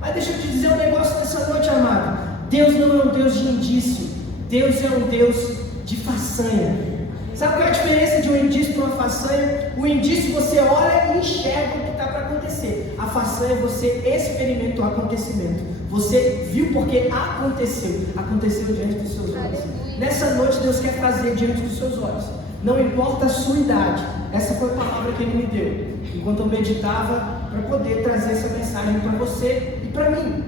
Mas deixa eu te dizer um negócio nessa noite, amado. Deus não é um Deus de indício. Deus é um Deus de façanha. Sabe qual é a diferença de um indício para uma façanha? O indício você olha e enxerga o que está para acontecer. A façanha você experimenta o acontecimento. Você viu porque aconteceu. Aconteceu diante dos seus olhos. Nessa noite Deus quer fazer diante dos seus olhos. Não importa a sua idade. Essa foi a palavra que Ele me deu enquanto eu meditava, para poder trazer essa mensagem para você e para mim.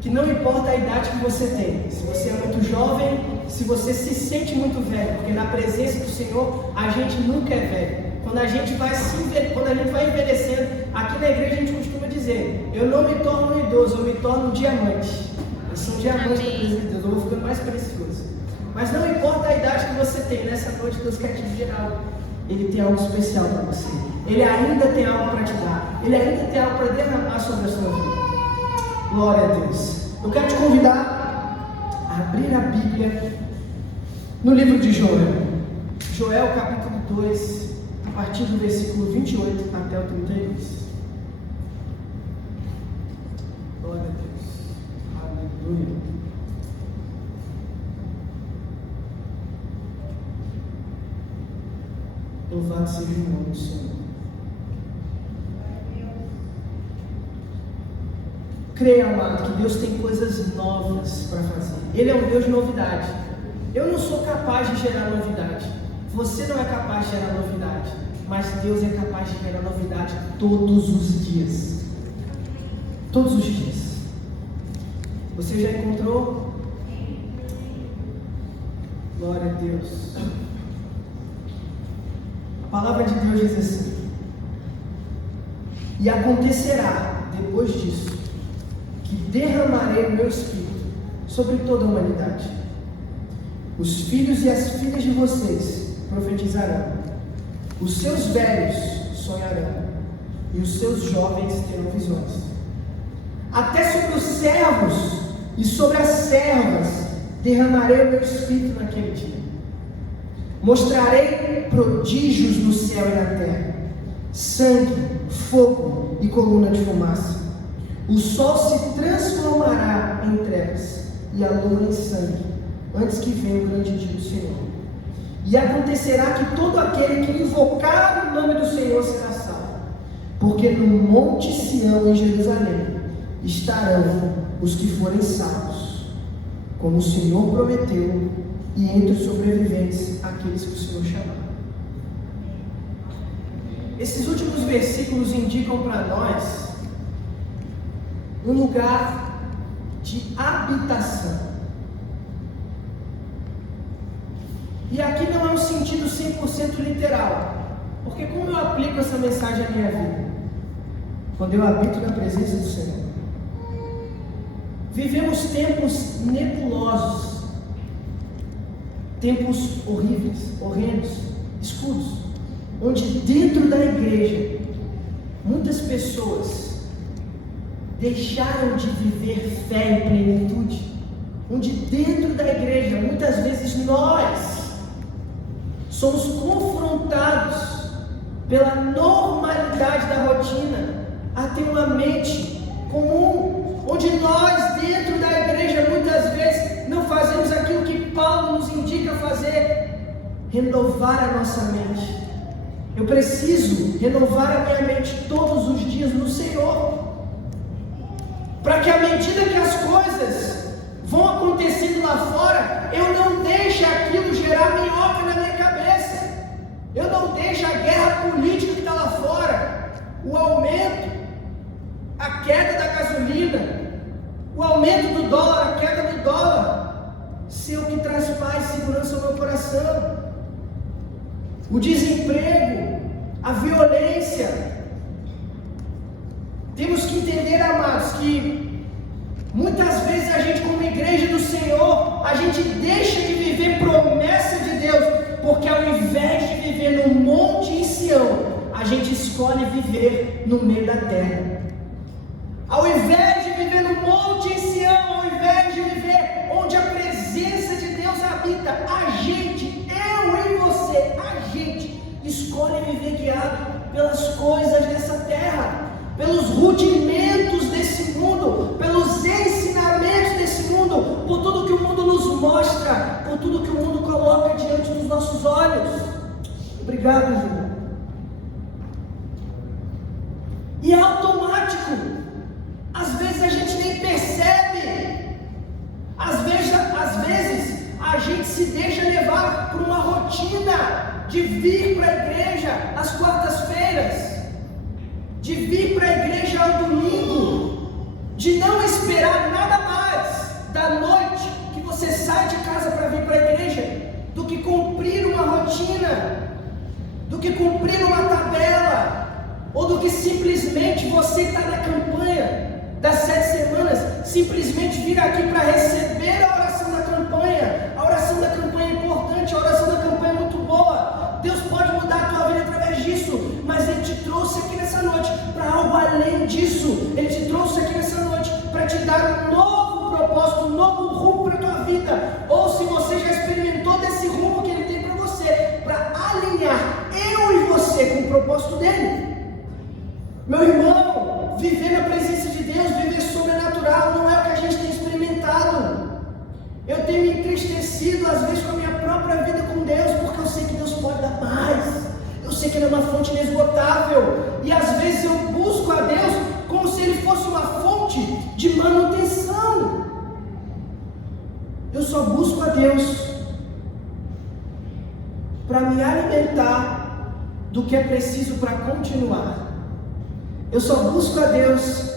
Que não importa a idade que você tem, se você é muito jovem, se você se sente muito velho, porque na presença do Senhor a gente nunca é velho. Quando a gente vai envelhecendo, aqui na igreja a gente costuma dizer: eu não me torno um idoso, eu me torno um diamante. Eu sou um diamante da presença de Deus, eu vou ficando mais precioso. Mas não importa a idade que você tem, nessa noite Deus quer te dizer algo. Ele tem algo especial para você. Ele ainda tem algo para te dar. Ele ainda tem algo para derramar sobre a sua vida. Glória a Deus. Eu quero te convidar a abrir a Bíblia no livro de Joel. Joel capítulo 2, a partir do versículo 28 até o 32. Glória a Deus. Aleluia. Louvado seja o nome do Senhor. Creia, amado, que Deus tem coisas novas para fazer. Ele é um Deus de novidade. Eu não sou capaz de gerar novidade. Você não é capaz de gerar novidade. Mas Deus é capaz de gerar novidade todos os dias. Todos os dias. Você já encontrou? Glória a Deus. A palavra de Deus diz assim: e acontecerá depois disso, que derramarei o meu espírito sobre toda a humanidade. Os filhos e as filhas de vocês profetizarão, os seus velhos sonharão, e os seus jovens terão visões. Até sobre os servos e sobre as servas derramarei o meu espírito naquele dia. Mostrarei prodígios no céu e na terra, sangue, fogo e coluna de fumaça. O sol se transformará em trevas e a lua em sangue, antes que venha o grande dia do Senhor. E acontecerá que todo aquele que invocar o nome do Senhor será salvo, porque no monte Sião, em Jerusalém, estarão os que forem salvos, como o Senhor prometeu, e entre os sobreviventes, aqueles que o Senhor chamar. Esses últimos versículos indicam para nós um lugar de habitação. E aqui não é um sentido 100% literal, porque como eu aplico essa mensagem à minha vida? Quando eu habito na presença do Senhor. Vivemos tempos nebulosos, tempos horríveis, horrendos, escuros, onde dentro da igreja muitas pessoas deixaram de viver fé em plenitude, onde dentro da igreja muitas vezes nós somos confrontados pela normalidade da rotina a ter uma mente comum, onde nós dentro da igreja muitas vezes não fazemos aquilo que Paulo nos indica fazer: renovar a nossa mente. Eu preciso renovar a minha mente todos os dias no Senhor, para que à medida que as coisas vão acontecendo lá fora, eu não deixe aquilo gerar minhoca na minha cabeça, eu não deixe a guerra política que está lá fora, o aumento, a queda da gasolina, o aumento do dólar, a queda do dólar, ser o que traz paz e segurança ao meu coração. O desemprego, a violência. Temos que entender, amados, que muitas vezes a gente, como igreja do Senhor, a gente deixa de viver promessa de Deus, porque ao invés de viver no monte em Sião, a gente escolhe viver no meio da terra. Ao invés de viver no monte em Sião, ao invés de viver onde a presença de Deus habita, a gente, eu e você, a gente escolhe viver guiado pelas coisas dessa terra, pelos rudimentos desse gente se deixa levar por uma rotina de vir para a igreja às quartas-feiras, de vir para a igreja ao domingo, de não esperar nada mais da noite que você sai de casa para vir para a igreja, do que cumprir uma rotina, do que cumprir uma tabela, ou do que simplesmente você está na campanha das 7 semanas, simplesmente vir aqui para receber a oração da campanha. A oração da campanha é importante, a oração da campanha é muito boa. Deus pode mudar a tua vida através disso, mas Ele te trouxe aqui nessa noite para algo além disso. Ele te trouxe aqui nessa noite para te dar um novo propósito, um novo rumo para a tua vida. Ou se você já experimentou desse rumo que Ele tem para você, para alinhar eu e você com o propósito dEle. Meu irmão, viver na presença de Deus, viver sobrenatural, não é o que a gente tem experimentado. Eu tenho me entristecido às vezes com a minha própria vida com Deus, porque eu sei que Deus pode dar mais. Eu sei que Ele é uma fonte inesgotável. E às vezes eu busco a Deus como se Ele fosse uma fonte de manutenção. Eu só busco a Deus para me alimentar do que é preciso para continuar. Eu só busco a Deus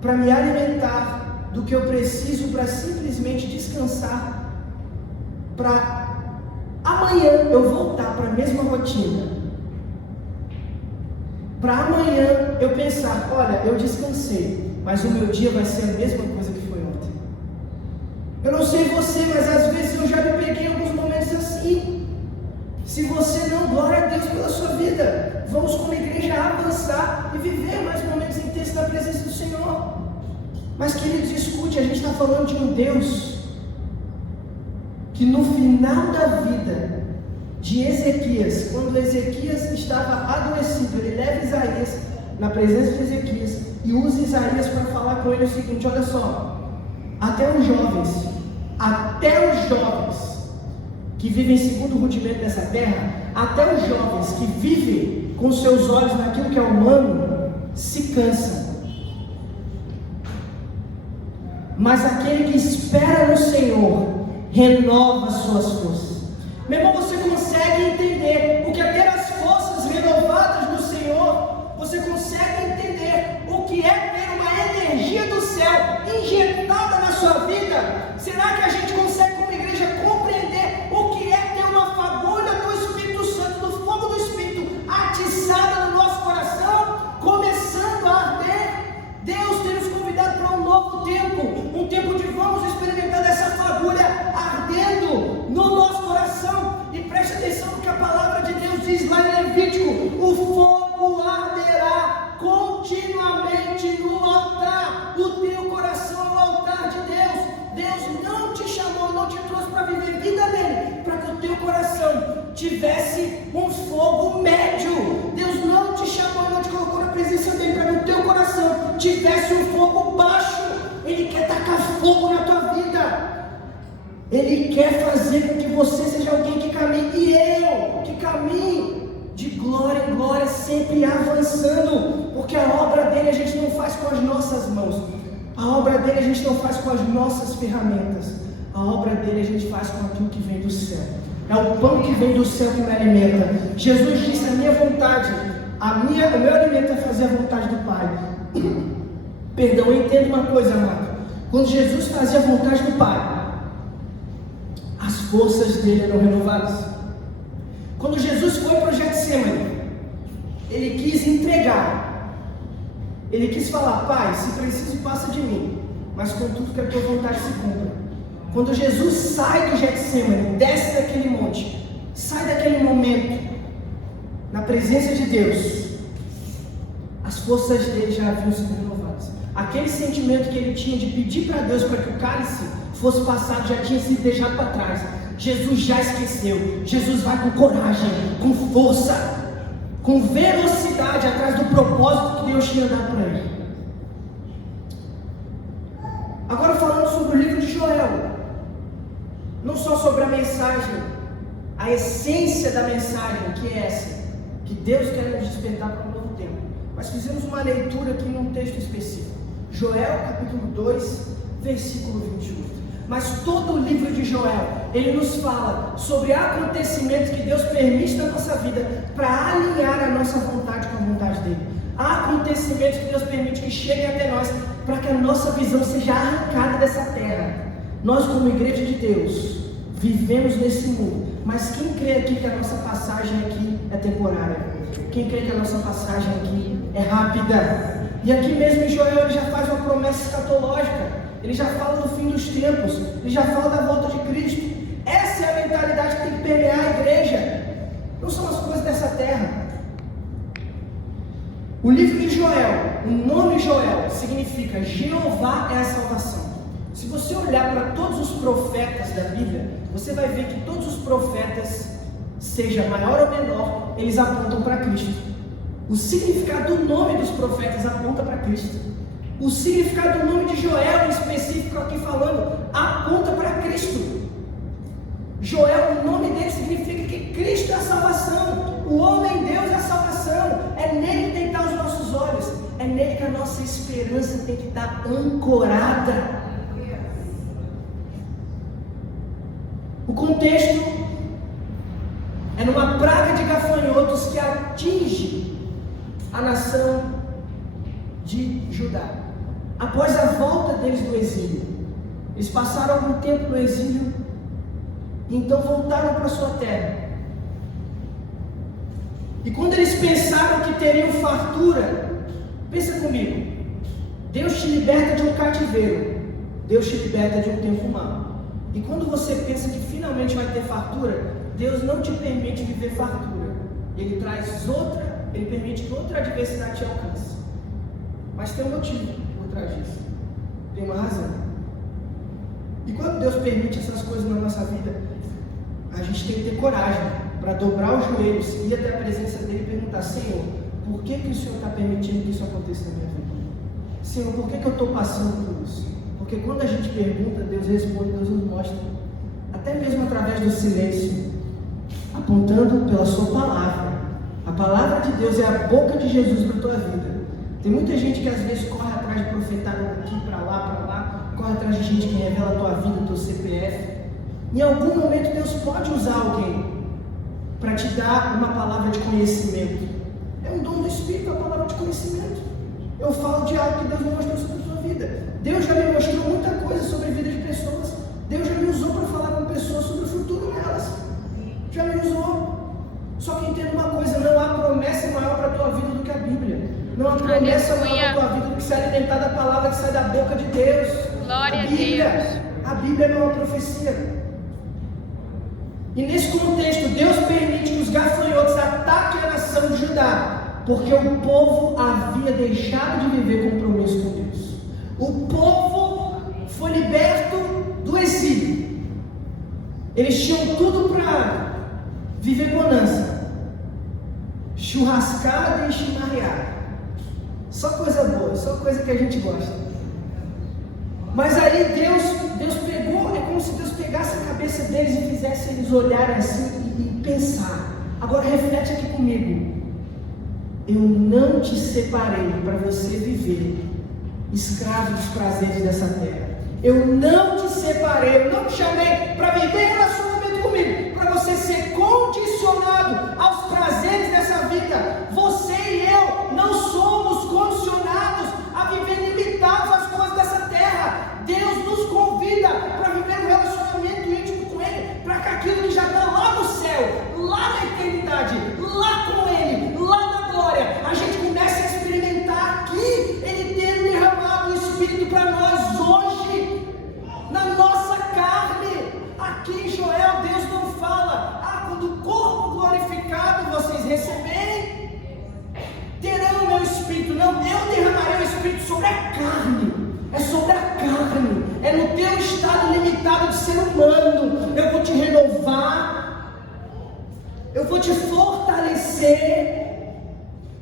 para me alimentar do que eu preciso para simplesmente descansar, para amanhã eu voltar para a mesma rotina, para amanhã eu pensar, olha, eu descansei, mas o meu dia vai ser a mesma coisa que foi ontem. Eu não sei você, mas às vezes eu já me peguei em alguns momentos assim. Se você não, glória a Deus pela sua vida. Vamos como igreja avançar e viver mais momentos intensos na presença do Senhor. Mas queridos, escute, a gente está falando de um Deus que no final da vida de Ezequias, quando Ezequias estava adoecido, ele leva Isaías na presença de Ezequias e usa Isaías para falar com ele o seguinte: olha só, até os jovens que vivem segundo o rudimento dessa terra, até os jovens que vivem com seus olhos naquilo que é humano, se cansam. Mas aquele que espera no Senhor, renova suas forças. Meu irmão, você consegue entender o que é ter as forças renovadas no Senhor? Você consegue entender o que é ter uma energia do céu injetada na sua vida? Será que a gente consegue, como igreja, compreender o que é ter uma fagulha do Espírito Santo, do fogo do Espírito atiçada no nosso coração, começando a arder? Deus tem nos convidado para um novo tempo, um tempo de vamos experimentar dessa fagulha ardendo no nosso coração. E preste atenção no que a palavra de Deus diz lá em Levítico: o fogo arderá continuamente no altar. O teu coração é o altar de Deus. Deus não te chamou, não te trouxe para viver vida nele, para que o teu coração tivesse um fogo médio. Deus não te chamou, não te colocou na presença dele para que o teu coração tivesse um fogo baixo. Ele quer tacar fogo na tua vida. Ele quer fazer com que você seja alguém que caminhe, e eu que caminhe de glória em glória, sempre avançando, porque a obra dele a gente não faz com as nossas mãos, a obra dele a gente não faz com as nossas ferramentas, a obra dele a gente faz com aquilo que vem do céu. É o pão que vem do céu que me alimenta. Jesus disse: a minha vontade, o meu alimento é fazer a vontade do Pai. Perdão, eu entendo uma coisa, amado. Quando Jesus fazia a vontade do Pai, as forças dele eram renovadas. Quando Jesus foi para o Getsemane, ele quis entregar, ele quis falar: Pai, se preciso, passa de mim, mas contudo que a tua vontade se cumpra. Quando Jesus sai do Getsemane, desce daquele monte, sai daquele momento na presença de Deus, as forças dele já haviam sido renovadas. Aquele sentimento que ele tinha de pedir para Deus para que o cálice fosse passado já tinha sido deixado para trás. Jesus já esqueceu. Jesus vai com coragem, com força, com velocidade atrás do propósito que Deus tinha dado para ele. Agora falando sobre o livro de Joel, não só sobre a mensagem, a essência da mensagem, que é essa, que Deus quer nos despertar para um novo tempo, mas fizemos uma leitura aqui num texto específico, Joel capítulo 2, versículo 21. mas todo o livro de Joel, ele nos fala sobre acontecimentos que Deus permite na nossa vida para alinhar a nossa vontade com a vontade dele. Há acontecimentos que Deus permite que cheguem até nós para que a nossa visão seja arrancada dessa terra. Nós, como igreja de Deus, vivemos nesse mundo, mas quem crê aqui que a nossa passagem aqui é temporária? Quem crê que a nossa passagem aqui é rápida? E aqui mesmo em Joel ele já faz uma promessa escatológica, ele já fala do fim dos tempos, ele já fala da volta de Cristo. Essa é a mentalidade que tem que permear a igreja, não são as coisas dessa terra. O livro de Joel, o nome Joel, significa Jeová é a salvação. Se você olhar para todos os profetas da Bíblia, você vai ver que todos os profetas, seja maior ou menor, eles apontam para Cristo. O significado do nome dos profetas aponta para Cristo. O significado do nome de Joel, em específico aqui falando, aponta para Cristo. Joel, o nome dele significa que Cristo é a salvação. O homem Deus é a salvação. É nele que tem que estar os nossos olhos. É nele que a nossa esperança tem que estar ancorada. O contexto é numa praga de gafanhotos que atinge a nação de Judá. Após a volta deles do exílio, eles passaram algum tempo no exílio e então voltaram para sua terra. E quando eles pensaram que teriam fartura, pensa comigo, Deus te liberta de um cativeiro, Deus te liberta de um tempo mau. E quando você pensa que finalmente vai ter fartura, Deus não te permite viver fartura. Ele permite que outra adversidade te alcance. Mas tem um motivo por trás disso. Tem uma razão. E quando Deus permite essas coisas na nossa vida, a gente tem que ter coragem para dobrar os joelhos, ir até a presença dele e perguntar: Senhor, por que o Senhor está permitindo que isso aconteça na minha vida? Senhor, por que eu estou passando por isso? Porque quando a gente pergunta, Deus responde, Deus nos mostra, até mesmo através do silêncio, apontando pela sua palavra. A palavra de Deus é a boca de Jesus para a tua vida. Tem muita gente que às vezes corre atrás de profetada daqui para lá, corre atrás de gente que revela a tua vida, o teu CPF. Em algum momento Deus pode usar alguém para te dar uma palavra de conhecimento. É um dom do Espírito, a palavra de conhecimento. Eu falo de algo que Deus me mostrou sobre a tua vida. Deus já me mostrou muita coisa sobre a vida de pessoas. Deus já me usou para falar com pessoas sobre o futuro delas. Já me usou. Só que entenda uma coisa, não há promessa maior para a tua vida do que a Bíblia. Não há promessa maior para a tua vida do que se alimentar da palavra que sai da boca de Deus. Glória a Deus. A Bíblia é uma profecia. E nesse contexto, Deus permite que os gafanhotos ataquem a nação de Judá, porque o povo havia deixado de viver compromisso com Deus. O povo foi liberto do exílio. Eles tinham tudo para viver bonança, churrascada e chimarreada, só coisa boa, só coisa que a gente gosta. Mas aí Deus pegou, é como se Deus pegasse a cabeça deles e fizesse eles olharem assim e pensar. Agora reflete aqui comigo. Eu não te separei para você viver escravo dos prazeres dessa terra. Eu não te separei, eu não te chamei para viver relacionamento comigo, para você ser condicionado aos prazeres dessa vida. Você e eu não somos condicionados a viver limitados às coisas dessa terra. Deus nos convida para viver um relacionamento íntimo com Ele, para que aquilo que já está lá no céu, lá na eternidade, lá com Ele, lá na glória, a gente comece a experimentar aqui, Ele ter derramado o Espírito para nós hoje, na nossa carne. Aqui em Joel, Deus não fala: quando o corpo glorificado vocês receberem, terão o meu Espírito. Não, eu derramarei o Espírito sobre a carne. É sobre a carne, é no teu estado limitado de ser humano. Eu vou te renovar, eu vou te fortalecer,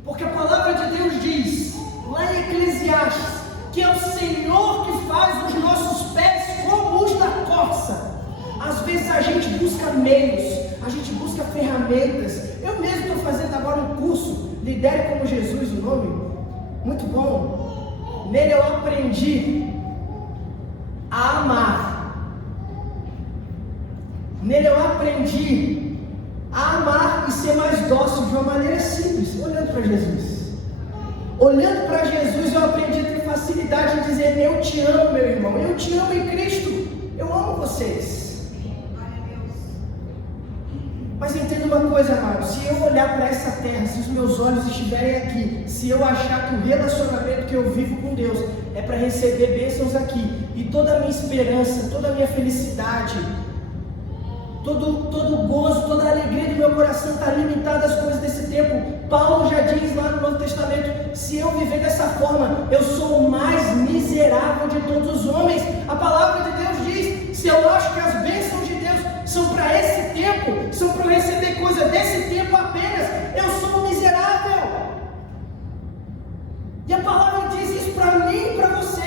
porque a palavra de Deus diz, lá em Eclesiastes, que é o Senhor que faz os nossos pés como os da corça. Às vezes a gente busca meios, a gente busca ferramentas. Eu mesmo estou fazendo agora um curso, Lidere como Jesus, o nome, muito bom. Nele eu aprendi a amar Nele eu aprendi a amar e ser mais dócil de uma maneira simples, olhando para Jesus. Olhando para Jesus, eu aprendi a ter facilidade em dizer: eu te amo, meu irmão, eu te amo em Cristo, eu amo vocês. Mas entenda uma coisa, amado, se eu olhar para essa terra, se os meus olhos estiverem aqui, se eu achar que o relacionamento que eu vivo com Deus é para receber bênçãos aqui, e toda a minha esperança, toda a minha felicidade, todo o gozo, toda a alegria do meu coração está limitada às coisas desse tempo, Paulo já diz lá no Novo Testamento: se eu viver dessa forma, eu sou o mais miserável de todos os homens. A palavra de Deus diz: se eu acho que as bênçãos de Deus são para esse tempo, são para eu receber coisa desse tempo apenas, eu sou um miserável. E a palavra diz isso para mim e para você.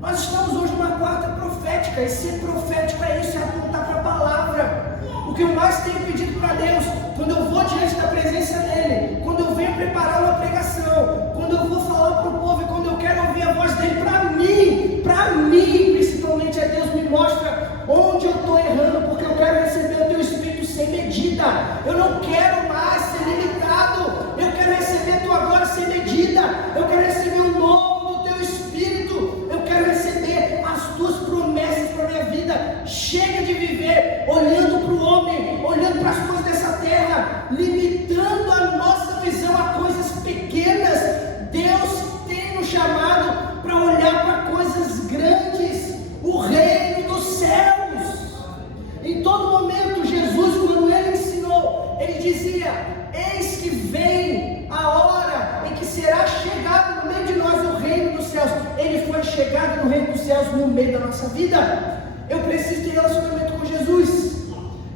Nós estamos hoje numa quarta profética, e ser profético é isso, é apontar para a palavra. O que eu mais tenho pedido para Deus, quando eu vou diante da presença dEle, quando eu venho preparar uma pregação, quando eu vou falar para o povo e quando eu quero ouvir a voz dEle, para mim, principalmente, é Deus me mostra onde eu estou errando, porque eu quero receber o Teu Espírito sem medida. Eu não quero mais ser limitado, eu quero receber Tu agora sem medida, eu quero receber o novo do Teu Espírito, eu quero receber as Tuas promessas para a minha vida. Chega de viver olhando para o homem, olhando para as coisas dessa terra, limitando a nossa visão a coisas pequenas. Deus tem nos chamado para olhar para coisas grandes, o reino dos céus. Em todo momento, Jesus, quando Ele ensinou, Ele dizia: eis que vem a hora em que será chegado no meio de nós o reino dos céus. Ele foi chegado no reino dos céus no meio da nossa vida. Eu preciso ter relacionamento com Jesus,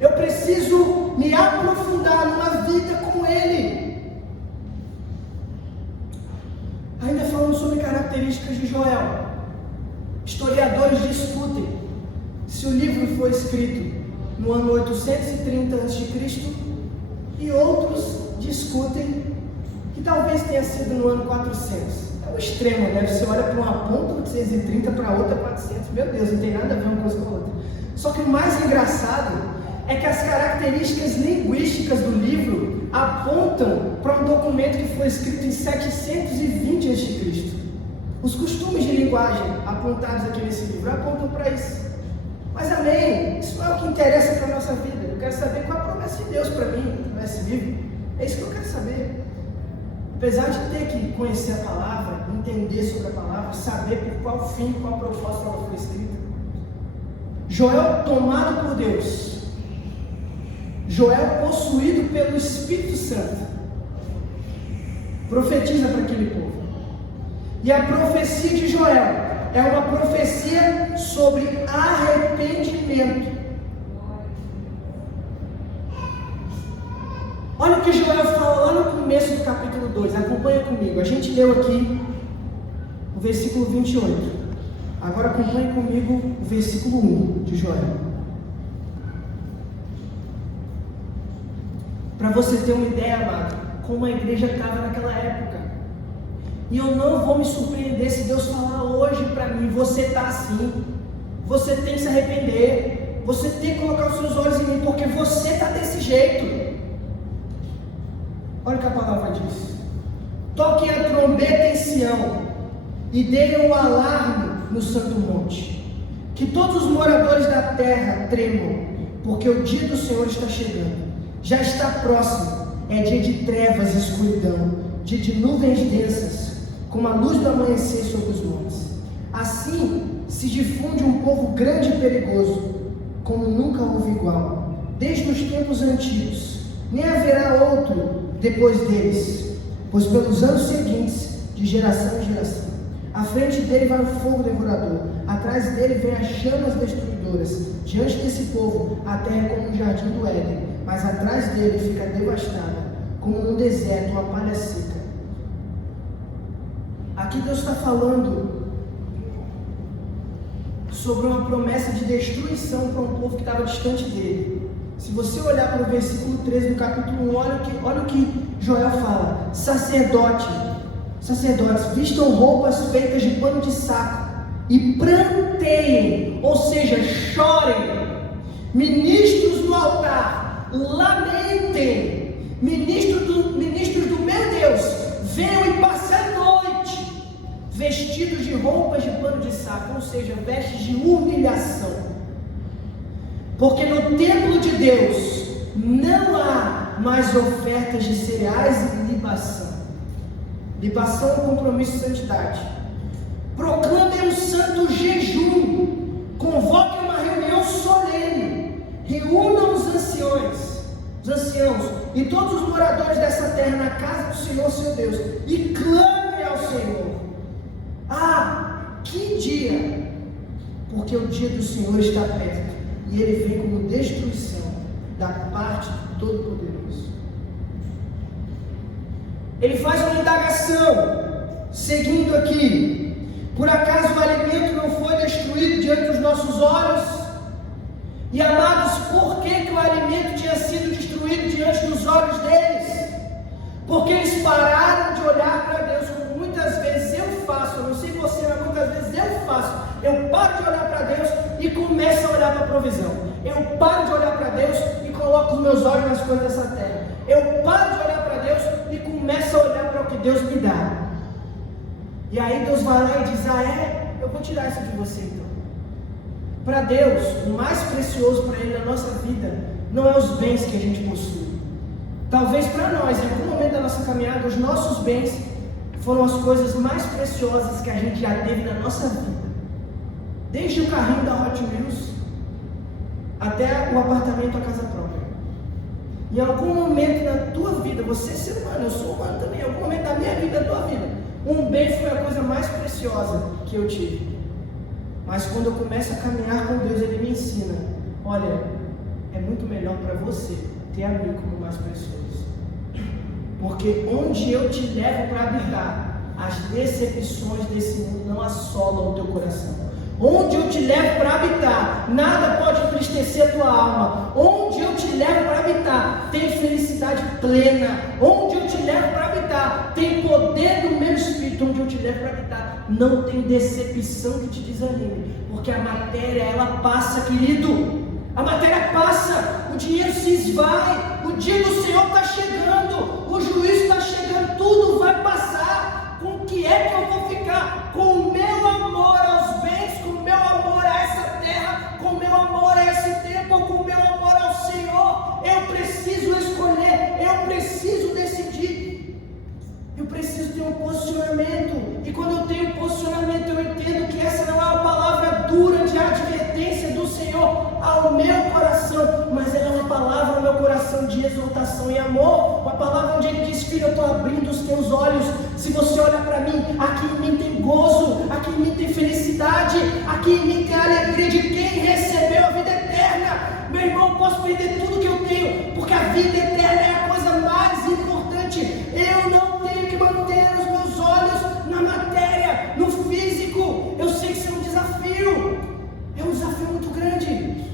eu preciso me aprofundar numa vida com Ele. Ainda falando sobre características de Joel, historiadores discutem se o livro foi escrito no ano 830 a.C. e outros discutem que talvez tenha sido no ano 400. É o extremo, né? Você olha para uma ponta 830, para outra 400. Meu Deus, não tem nada a ver uma coisa com a outra. Só que o mais engraçado é que as características linguísticas do livro apontam para um documento que foi escrito em 720 a.C. Os costumes de linguagem apontados aqui nesse livro apontam para isso. Mas amém, isso não é o que interessa para a nossa vida. Eu quero saber qual é a promessa de Deus para mim nesse livro. É isso que eu quero saber. Apesar de ter que conhecer a palavra, entender sobre a palavra, saber por qual fim, qual propósito ela foi escrita. Joel tomado por Deus, Joel possuído pelo Espírito Santo, profetiza para aquele povo. E a profecia de Joel é uma profecia sobre arrependimento. Olha o que Joel fala lá no começo do capítulo 2, acompanha comigo. A gente leu aqui o versículo 28. Agora acompanhe comigo o versículo 1 de Joel. Para você ter uma ideia, amado, como a igreja estava naquela época. E eu não vou me surpreender se Deus falar hoje para mim: você está assim, você tem que se arrepender, você tem que colocar os seus olhos em mim, porque você está desse jeito. Olha o que a palavra diz: toquem a trombeta em Sião e deem um alarme no santo monte, que todos os moradores da terra tremam, porque o dia do Senhor está chegando, já está próximo, é dia de trevas e escuridão, dia de nuvens densas, como a luz do amanhecer sobre os montes. Assim se difunde um povo grande e perigoso, como nunca houve igual, desde os tempos antigos, nem haverá outro depois deles, pois pelos anos seguintes, de geração em geração, à frente dele vai o fogo devorador, atrás dele vem as chamas destruidoras. Diante desse povo, a terra é como um jardim do Éden, mas atrás dele fica devastada, como num deserto, uma palha seca. Aqui Deus está falando sobre uma promessa de destruição para um povo que estava distante dele. Se você olhar para o versículo 13 do capítulo 1, olha o que Joel fala: sacerdotes, vistam roupas feitas de pano de saco e pranteiem, ou seja, chorem, Ministros no altar, lamentem. Ministros do meu Deus, venham e passem a noite, vestidos de roupas de pano de saco, ou seja, vestes de humilhação. Porque no templo de Deus não há mais ofertas de cereais e libação. Libação é um compromisso de santidade. Proclamem um santo jejum, convoquem uma reunião solene, reúnam os anciãos e todos os moradores dessa terra na casa do Senhor seu Deus, e clamem ao Senhor. Ah, que dia! Porque o dia do Senhor está perto, e ele vem como destruição da parte do Todo-Poderoso. Ele faz uma indagação, seguindo aqui: por acaso o alimento não foi destruído diante dos nossos olhos? E amados, por que o alimento tinha sido destruído diante dos olhos deles? Porque eles pararam de olhar para Deus, como muitas vezes eu faço. Eu não sei você, mas muitas vezes eu faço. Eu paro de olhar para Deus e começo a olhar para a provisão. Eu paro de olhar para Deus e coloco os meus olhos nas coisas dessa terra. Eu paro de olhar para Deus e começo a olhar para o que Deus me dá. E aí Deus vai lá e diz: eu vou tirar isso de você então. Para Deus, o mais precioso para Ele na nossa vida não é os bens que a gente possui. Talvez para nós, em algum momento da nossa caminhada, os nossos bens foram as coisas mais preciosas que a gente já teve na nossa vida. Desde o carrinho da Hot Wheels até o apartamento, a casa própria. Em algum momento da tua vida, você é ser humano, eu sou humano também, em algum momento da minha vida, da tua vida, um bem foi a coisa mais preciosa que eu tive. Mas quando eu começo a caminhar com Deus, Ele me ensina: olha, é muito melhor para você ter a mim como mais precioso. Porque onde eu te levo para habitar, as decepções desse mundo não assolam o teu coração. Onde eu te levo para habitar, nada pode entristecer a tua alma. Onde eu te levo para habitar, tem felicidade plena. Onde eu te levo para habitar, tem poder do meu espírito. Onde eu te levo para habitar, não tem decepção que te desanime. Porque a matéria, ela passa, querido. A matéria passa, o dinheiro se esvai, o dia do Senhor está chegando, o juízo está chegando, tudo vai passar. Com o que é que eu vou ficar? Com o meu amor aos bens, com o meu amor a essa terra, com o meu amor a esse tempo, com o meu amor ao Senhor. Eu preciso escolher, eu preciso decidir, eu preciso ter um posicionamento. E quando eu tenho um posicionamento, eu entendo que essa não é uma palavra dura de advertência do Senhor ao meu coração, mas ela é uma palavra ao meu coração de exortação e amor. Uma palavra onde Ele diz: filho, eu estou abrindo os teus olhos. Se você olha para mim, aqui em mim tem gozo, aqui em mim tem felicidade, aqui em mim tem a alegria de quem recebeu a vida eterna. Meu irmão, eu posso perder tudo que eu tenho, porque a vida eterna é a coisa mais importante. Eu não tenho que manter os meus olhos na matéria, no físico. Eu sei que isso é um desafio, é um desafio muito grande.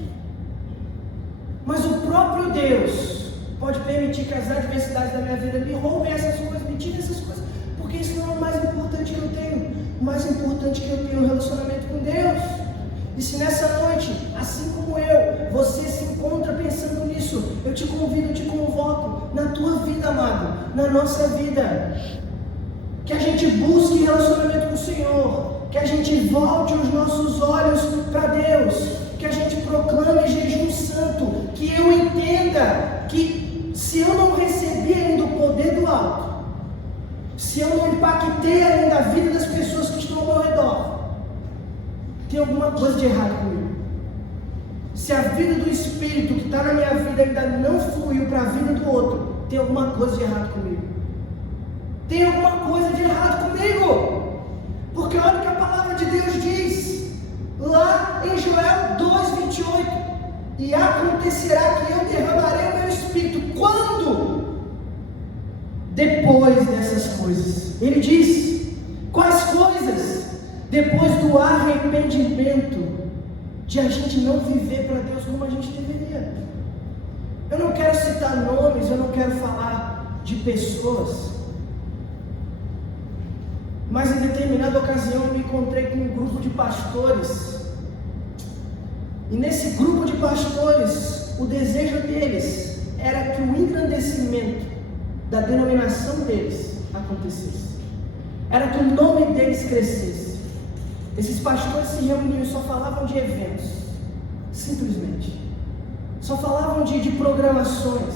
Mas o próprio Deus pode permitir que as adversidades da minha vida me roubem essas coisas, me tirem essas coisas, porque isso não é o mais importante que eu tenho. O mais importante que eu tenho é o relacionamento com Deus. E se nessa noite, assim como eu, você se encontra pensando nisso, eu te convido, eu te convoco, na tua vida, amado, na nossa vida, que a gente busque relacionamento com o Senhor, que a gente volte os nossos olhos para Deus, que a gente proclame jejum santo, que eu entenda que se eu não recebi ainda o poder do alto, se eu não impactei ainda a vida das pessoas que estão ao meu redor, tem alguma coisa de errado comigo. Se a vida do Espírito que está na minha vida ainda não fluiu para a vida do outro, tem alguma coisa de errado comigo. Tem alguma coisa de errado comigo. Porque olha o que a palavra de Deus diz lá em Joel 2:28: e acontecerá que eu derramarei o meu Espírito. Quando? Depois dessas coisas. Ele diz: quais coisas? Depois do arrependimento, de a gente não viver para Deus como a gente deveria. Eu não quero citar nomes, eu não quero falar de pessoas, mas em determinada ocasião eu me encontrei com um grupo de pastores, E nesse grupo de pastores, o desejo deles era que o engrandecimento da denominação deles acontecesse. Era que o nome deles crescesse. Esses pastores se reuniam e só falavam de eventos, simplesmente. Só falavam de programações.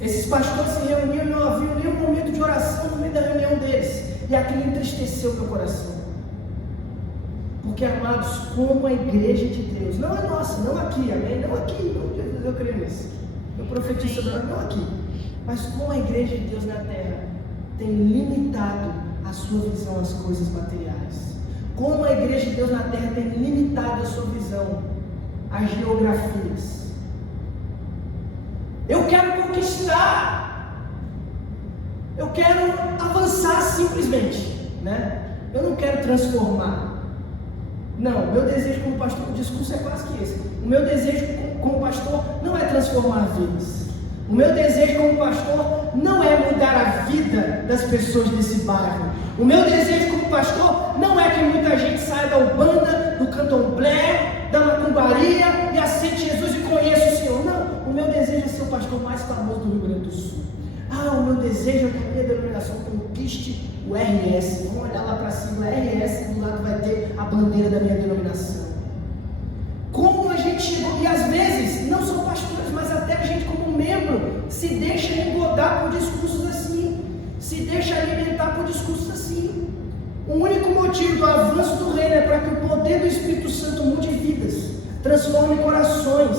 Esses pastores se reuniam e não havia nenhum momento de oração no meio da reunião deles. E aquilo entristeceu meu coração. Porque, amados, como a igreja de Deus, não a nossa, não aqui, amém? Não aqui, não, eu creio nisso. Eu profetizo sobre ela, não aqui. Mas como a igreja de Deus na terra tem limitado a sua visão às coisas materiais. Como a igreja de Deus na terra tem limitado a sua visão às geografias. Eu quero conquistar. Eu quero avançar simplesmente, né? Eu não quero transformar. Não, meu desejo como pastor, o discurso é quase que esse. O meu desejo como pastor não é transformar vidas. O meu desejo como pastor não é mudar a vida das pessoas desse bairro. O meu desejo como pastor não é que muita gente saia da Umbanda, do candomblé, da macumbaria e aceite Jesus e conheça o Senhor. Não, o meu desejo é ser o pastor mais famoso do Rio Grande do Sul. O meu desejo é que a minha denominação conquiste o RS. Vamos olhar lá para cima, RS, do lado vai ter a bandeira da minha denominação. Como a gente chegou, e às vezes, não só pastores, mas até a gente como membro, se deixa engodar por discursos assim, se deixa alimentar por discursos assim. O único motivo do avanço do reino é para que o poder do Espírito Santo mude vidas, transforme corações,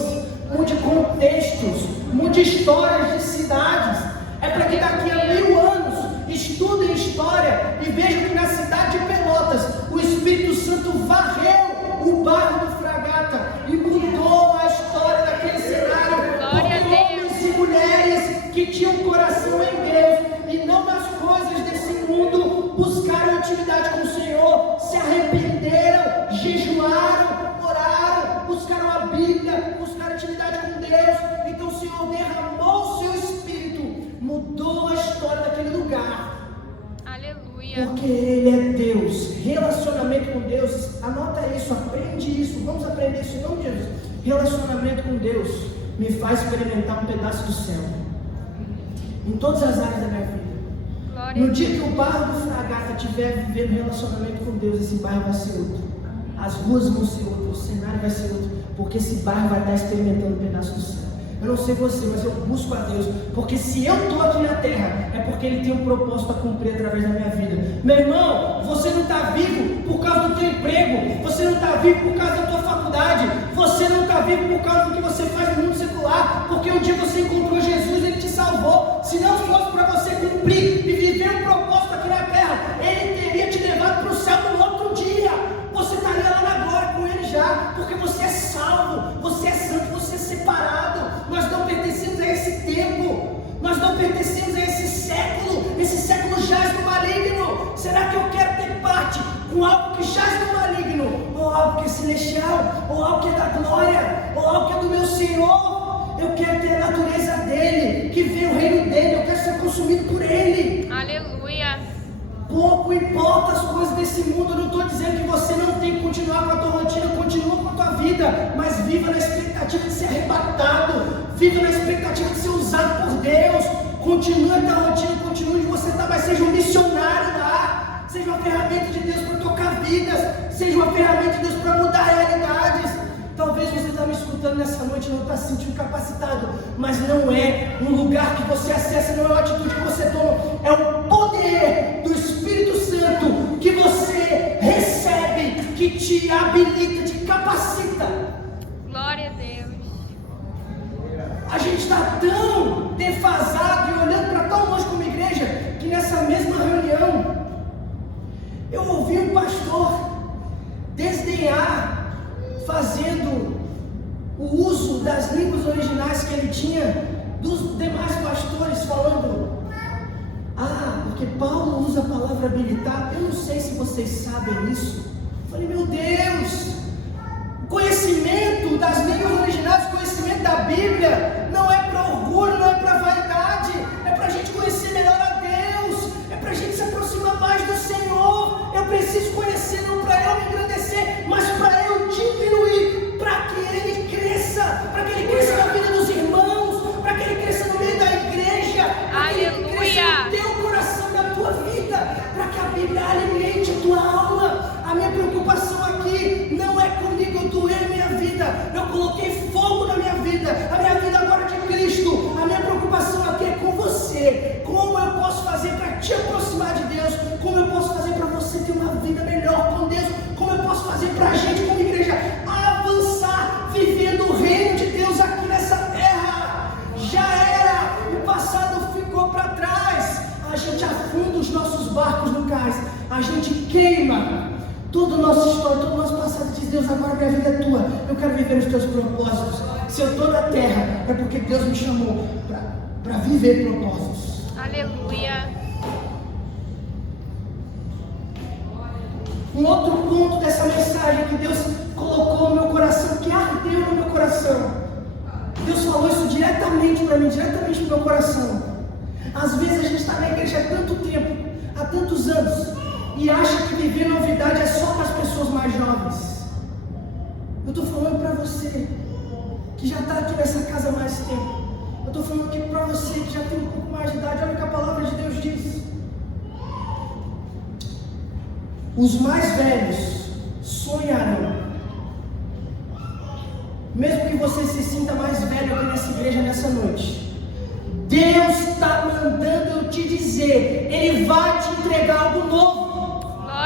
mude contextos, mude histórias de cidades. É para que daqui a 1000 anos estudem história e vejam que na cidade de Pelotas o Espírito Santo varreu o bairro do Fragata e mudou a história daquele cenário. Porque homens e mulheres que tinham coração em Deus e não nas coisas desse mundo buscaram intimidade com o Senhor, se arrependeram, jejuaram, oraram, buscaram a Bíblia, buscaram intimidade com Deus. Então o Senhor derramou o seu Espírito, mudou a história daquele lugar. Aleluia. Porque Ele é Deus. Relacionamento com Deus, anota isso, aprende isso, vamos aprender isso em nome de Jesus. Relacionamento com Deus me faz experimentar um pedaço do céu em todas as áreas da minha vida. No dia que o bairro do Fragata estiver vivendo relacionamento com Deus, esse bairro vai ser outro, as ruas vão ser outras, o cenário vai ser outro, porque esse bairro vai estar experimentando um pedaço do céu. Eu não sei você, mas eu busco a Deus, porque se eu estou aqui na terra, é porque Ele tem um propósito a cumprir através da minha vida. Meu irmão, você não está vivo por causa do teu emprego, você não está vivo por causa da tua faculdade, você não está vivo por causa do que você faz no mundo secular, porque um dia você encontrou Jesus, Ele te salvou. Se não fosse para você cumprir e viver um propósito aqui na terra, Ele teria te levado para o céu no outro dia. Você estaria lá na glória com Ele já, porque você é salvo, você é santo, você é separado. Nós não pertencemos a esse tempo, nós não pertencemos a esse século jaz no maligno. Será que eu quero ter parte com algo que jaz no maligno, ou algo que é celestial, ou algo que é da glória, ou algo que é do meu Senhor? Eu quero ter a natureza dele, que vê o reino dele, eu quero ser consumido por ele. Aleluia. Pouco importa as coisas desse mundo. Eu não estou dizendo que você não tem que continuar com a tua rotina, continua com a tua vida, mas viva na expectativa de ser arrebatado, viva na expectativa de ser usado por Deus. Continue a tua rotina, continue onde você está, mas seja um missionário lá, seja uma ferramenta de Deus para tocar vidas, seja uma ferramenta de Deus para mudar realidades. Talvez você está me escutando nessa noite e não está se sentindo capacitado, mas não é um lugar que você acessa, não é uma atitude que você toma, é o poder do Espírito Santo que você recebe, que te habilita, te capacita. Glória a Deus. A gente está tão defasado e olhando para tão longe como igreja, que nessa mesma reunião, eu ouvi um pastor desdenhar, fazendo o uso das línguas originais que ele tinha, dos demais pastores, falando: porque Paulo usa a palavra habilitar. Eu não sei se vocês sabem isso. Eu falei: meu Deus, o conhecimento das línguas originais, o conhecimento da Bíblia, não é para orgulho, não é para vaidade, é para a gente conhecer melhor a Deus, é para a gente se aproximar mais do Senhor. Eu preciso conhecer, não para eu me engrandecer, mas para eu diminuir, para que Ele melhor com Deus. Como eu posso fazer para a gente como igreja avançar, vivendo o reino de Deus aqui nessa terra? Já era, o passado ficou para trás. A gente afunda os nossos barcos no cais, a gente queima toda a nossa história, todo o nosso passado. Diz: Deus, agora minha vida é tua, eu quero viver os teus propósitos. Se eu estou na terra, é porque Deus me chamou para viver propósitos. Aleluia. Um outro ponto dessa mensagem que Deus colocou no meu coração, que ardeu no meu coração. Deus falou isso diretamente para mim, diretamente no meu coração. Às vezes a gente está na igreja há tanto tempo, há tantos anos, e acha que viver novidade é só para as pessoas mais jovens. Eu estou falando para você que já está aqui nessa casa há mais tempo. Eu estou falando aqui para você que já tem um pouco mais de idade. Olha o que a palavra de Deus diz: os mais velhos sonharão. Mesmo que você se sinta mais velho aqui nessa igreja nessa noite, Deus está mandando eu te dizer, Ele vai te entregar algo novo.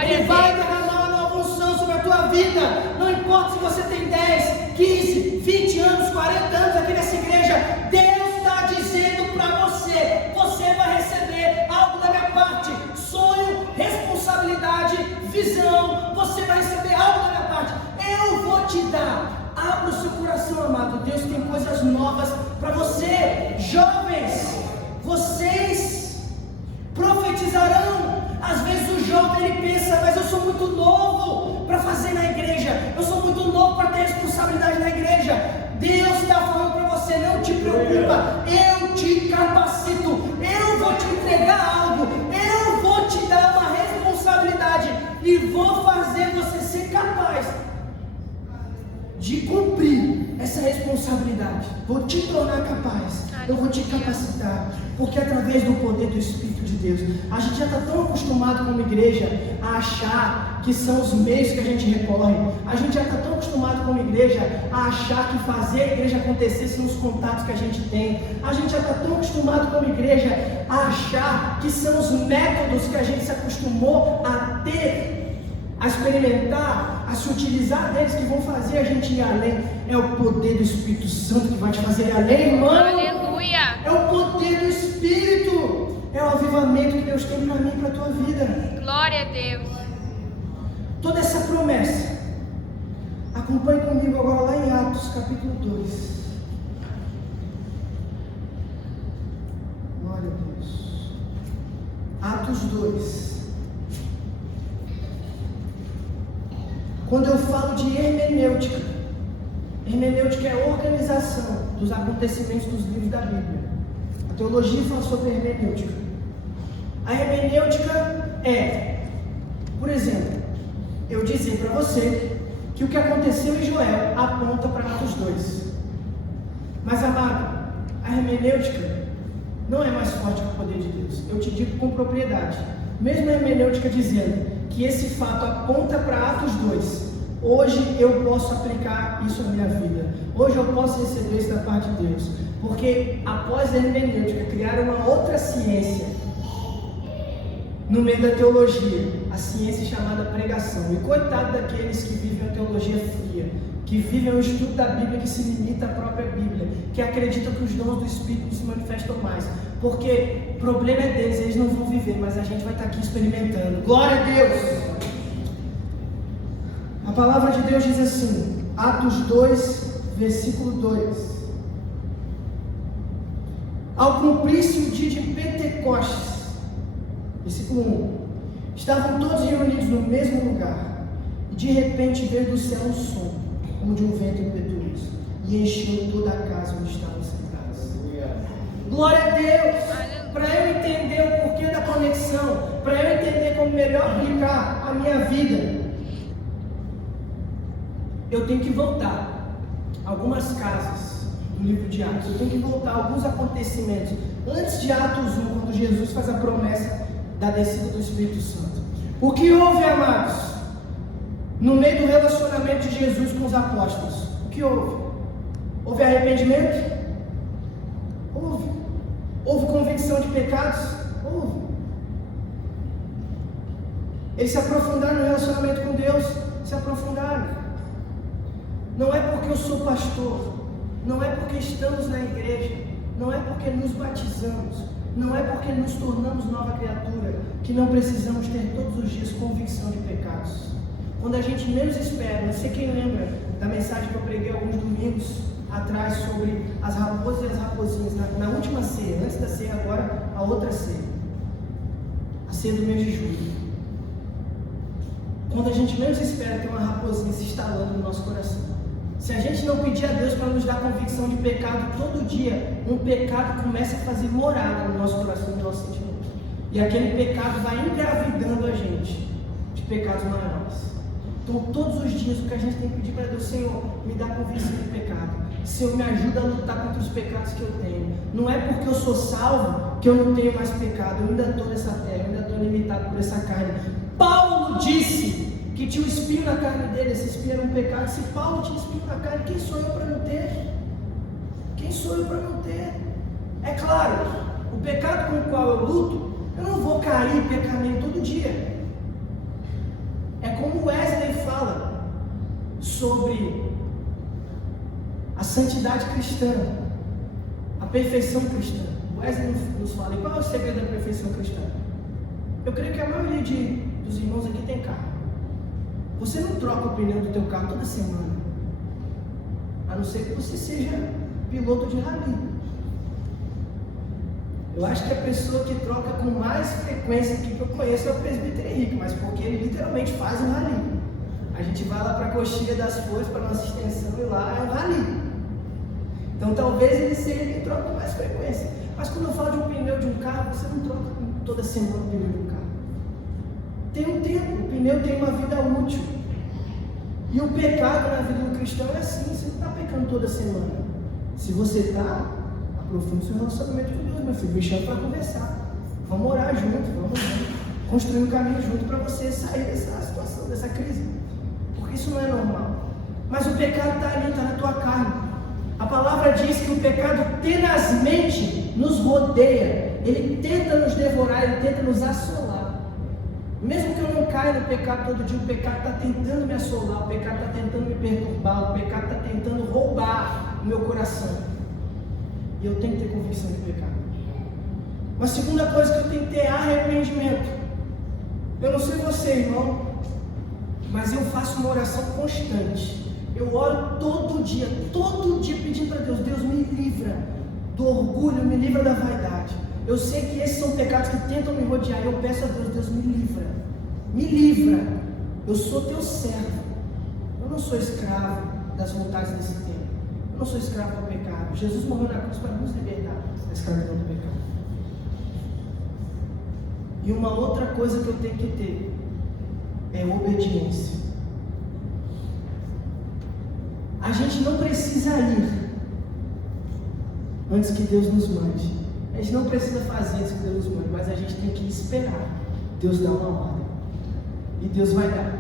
Ele vai derramar uma nova unção sobre a tua vida. Não importa se você tem 10, 15, 20 anos, 40 anos aqui nessa igreja, Deus está dizendo para você: você vai receber algo da minha parte. Sonho, responsabilidade, visão. Você vai receber algo da minha parte. Eu vou te dar. Abra o seu coração, amado. Deus tem coisas novas para você. Jovens, vocês profetizarão. Às vezes o jovem ele pensa: mas eu sou muito novo para fazer na igreja, eu sou muito novo para ter responsabilidade na igreja. Deus está falando para você: não te preocupa, eu te capacito, eu vou te entregar algo, eu vou te dar uma responsabilidade e vou fazer você ser capaz de cumprir essa responsabilidade. Vou te tornar capaz, eu vou te capacitar, porque através do poder do Espírito de Deus. A gente já está tão acostumado como igreja a achar que são os meios que a gente recorre. A gente já está tão acostumado como igreja a achar que fazer a igreja acontecer são os contatos que a gente tem. A gente já está tão acostumado como igreja a achar que são os métodos que a gente se acostumou a ter, a experimentar, a se utilizar deles, que vão fazer a gente ir além. É o poder do Espírito Santo que vai te fazer ir além, irmão. Aleluia. É o poder do Espírito. É o avivamento que Deus tem para mim e para a tua vida. Glória a Deus. Toda essa promessa, acompanhe comigo agora lá em Atos capítulo 2. Glória a Deus. Atos 2. Quando eu falo de hermenêutica, hermenêutica é a organização dos acontecimentos dos livros da Bíblia. A teologia fala sobre hermenêutica. A hermenêutica é, por exemplo, eu dizer para você que o que aconteceu em Joel aponta para Atos 2. Mas, amado, a hermenêutica não é mais forte que o poder de Deus. Eu te digo com propriedade. Mesmo a hermenêutica dizendo que esse fato aponta para Atos 2, hoje eu posso aplicar isso à minha vida. Hoje eu posso receber isso da parte de Deus. Porque após a hermenêutica criaram uma outra ciência no meio da teologia, a ciência chamada pregação. E coitado daqueles que vivem a teologia fria, que vivem o estudo da Bíblia que se limita à própria Bíblia, que acreditam que os dons do Espírito se manifestam mais. Porque o problema é deles, eles não vão viver, mas a gente vai estar aqui experimentando. Glória a Deus! A palavra de Deus diz assim, Atos 2, versículo 2. Ao cumprir-se o dia de Pentecostes, versículo 1, estavam todos reunidos no mesmo lugar, e de repente veio do céu um som, como de um vento impetuoso, e encheu toda a casa onde estavam sentados. Glória a Deus! Para eu entender o porquê da conexão, para eu entender como melhor aplicar a minha vida, eu tenho que voltar algumas casas do livro de Atos. Eu tenho que voltar alguns acontecimentos antes de Atos 1, quando Jesus faz a promessa da descida do Espírito Santo. O que houve, amados, no meio do relacionamento de Jesus com os apóstolos? O que houve? Houve arrependimento? Houve. Houve convicção de pecados? Houve. Eles se aprofundaram no relacionamento com Deus, se aprofundaram. Não é porque eu sou pastor, não é porque estamos na igreja, não é porque nos batizamos, não é porque nos tornamos nova criatura, que não precisamos ter todos os dias convicção de pecados. Quando a gente menos espera, não sei quem lembra da mensagem que eu preguei alguns domingos atrás sobre as raposas e as raposinhas, na última ceia, antes da ceia agora, a outra ceia, a ceia do mês de julho. Quando a gente menos espera, tem uma raposinha se instalando no nosso coração. Se a gente não pedir a Deus para nos dar convicção de pecado todo dia, um pecado começa a fazer morada no nosso coração, no nosso sentimento. E aquele pecado vai engravidando a gente de pecados maiores. Então, todos os dias, o que a gente tem que pedir para Deus: Senhor, me dá convicção de pecado. Senhor, me ajuda a lutar contra os pecados que eu tenho. Não é porque eu sou salvo que eu não tenho mais pecado. Eu ainda estou nessa terra, eu ainda estou limitado por essa carne. Paulo disse que tinha um espinho na carne dele. Esse espinho era um pecado. Se Paulo tinha espinho na carne, quem sou eu para não ter? Quem sou eu para não ter? É claro, o pecado com o qual eu luto, eu não vou cair e pecar nele todo dia. É como Wesley fala sobre a santidade cristã, a perfeição cristã. Wesley nos fala: e qual é o segredo da perfeição cristã? Eu creio que a maioria dos irmãos aqui tem carro. Você não troca o pneu do teu carro toda semana, a não ser que você seja piloto de rally. Eu acho que a pessoa que troca com mais frequência aqui que eu conheço é o presbítero Henrique, mas porque ele literalmente faz um rally. A gente vai lá para a Coxilha das Flores, para a nossa extensão, e lá é um rally. Então talvez ele seja quem troca com mais frequência. Mas quando eu falo de um pneu de um carro, você não troca toda semana o pneu de um carro. Tem um tempo, o pneu tem uma vida útil. E o pecado na vida do cristão é assim: você não está pecando toda semana. Se você está, aprofunde seu relacionamento com Deus, meu filho. Me chama para conversar. Vamos orar junto, vamos construir um caminho junto para você sair dessa situação, dessa crise. Porque isso não é normal. Mas o pecado está ali, está na tua carne. A palavra diz que o pecado tenazmente nos rodeia. Ele tenta nos devorar, ele tenta nos assolar. Mesmo que eu não caia no pecado todo dia, o pecado está tentando me assolar, o pecado está tentando me perturbar, o pecado está tentando roubar o meu coração. E eu tenho que ter convicção de pecado. Uma segunda coisa que eu tenho que ter é arrependimento. Eu não sei você, irmão, mas eu faço uma oração constante. Eu oro todo dia pedindo para Deus: Deus, me livra do orgulho, me livra da vaidade. Eu sei que esses são pecados que tentam me rodear. Eu peço a Deus: Deus, me livra. Me livra. Eu sou teu servo. Eu não sou escravo das vontades desse tempo. Eu não sou escravo do pecado. Jesus morreu na cruz para nos libertar da escravidão do pecado. E uma outra coisa que eu tenho que ter é obediência. A gente não precisa ir antes que Deus nos mande. A gente não precisa fazer antes que Deus nos mande, mas a gente tem que esperar Deus dar uma ordem. E Deus vai dar.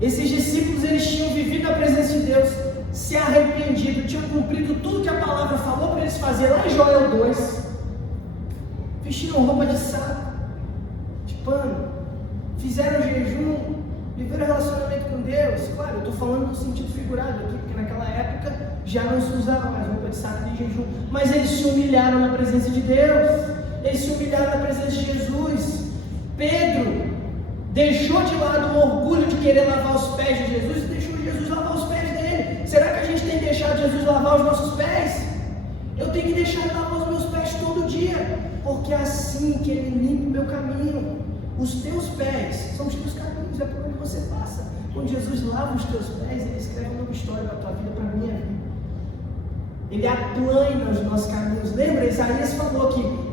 Esses discípulos, eles tinham vivido a presença de Deus, se arrependido, tinham cumprido tudo que a palavra falou para eles fazerem lá em Joel 2. Vestiram roupa de saco, de pano, fizeram jejum, viveram relacionamento com Deus. Claro, eu estou falando no sentido figurado aqui, porque naquela época já não se usava mais roupa de saco nem jejum, mas eles se humilharam na presença de Deus, eles se humilharam na presença de Jesus. Pedro deixou de lado o orgulho de querer lavar os pés de Jesus e deixou Jesus lavar os pés dele. Será que a gente tem que deixar Jesus lavar os nossos pés? Eu tenho que deixar ele lavar os meus pés todo dia, porque é assim que ele limpa o meu caminho. Os teus pés são os teus caminhos, é por onde você passa. Quando Jesus lava os teus pés, ele escreve uma nova história para a tua vida, para a minha vida. Ele aplana os nossos caminhos. Lembra? Isaías falou que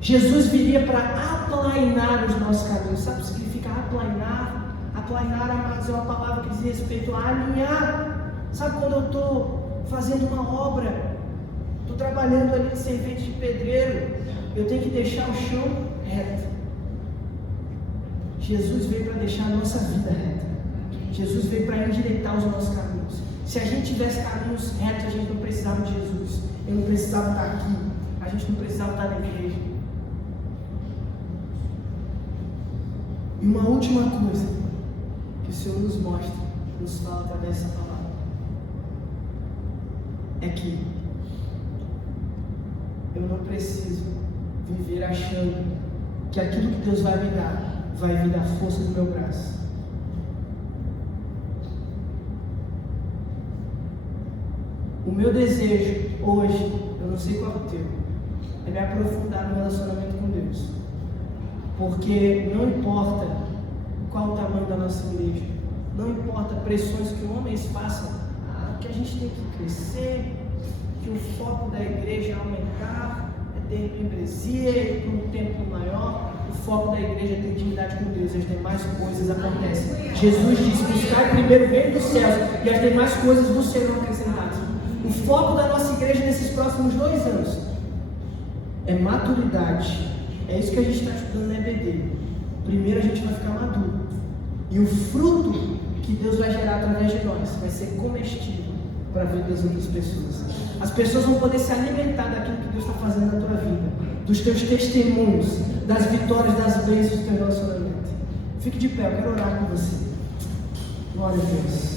Jesus viria para aplainar os nossos caminhos. Sabe o que significa aplainar? Aplainar, amados, é uma palavra que diz respeito a alinhar. Sabe quando eu estou fazendo uma obra, estou trabalhando ali de servente de pedreiro, eu tenho que deixar o chão reto. Jesus veio para deixar a nossa vida reta. Jesus veio para endireitar os nossos caminhos. Se a gente tivesse caminhos retos, a gente não precisava de Jesus. Eu não precisava estar aqui. A gente não precisava estar na igreja. E uma última coisa que o Senhor nos mostra, nos fala através dessa palavra, é que eu não preciso viver achando que aquilo que Deus vai me dar vai vir da força do meu braço. O meu desejo hoje, eu não sei qual é o teu, é me aprofundar no relacionamento com Deus. Porque não importa qual o tamanho da nossa igreja, não importa pressões que homens façam, que a gente tem que crescer, que o foco da igreja é aumentar, é ter membresia, ir para um templo maior. O foco da igreja é ter intimidade com Deus, e as demais coisas acontecem. Jesus disse: buscar primeiro o reino dos céus, e as demais coisas vos serão acrescentadas. O foco da nossa igreja nesses próximos 2 anos é maturidade. É isso que a gente está estudando na EBD. Primeiro a gente vai ficar maduro, e o fruto que Deus vai gerar através de nós vai ser comestível para a vida das outras pessoas. As pessoas vão poder se alimentar daquilo que Deus está fazendo na tua vida, dos teus testemunhos, das vitórias, das bênçãos do teu relacionamento. Fique de pé, eu quero orar com você. Glória a Deus.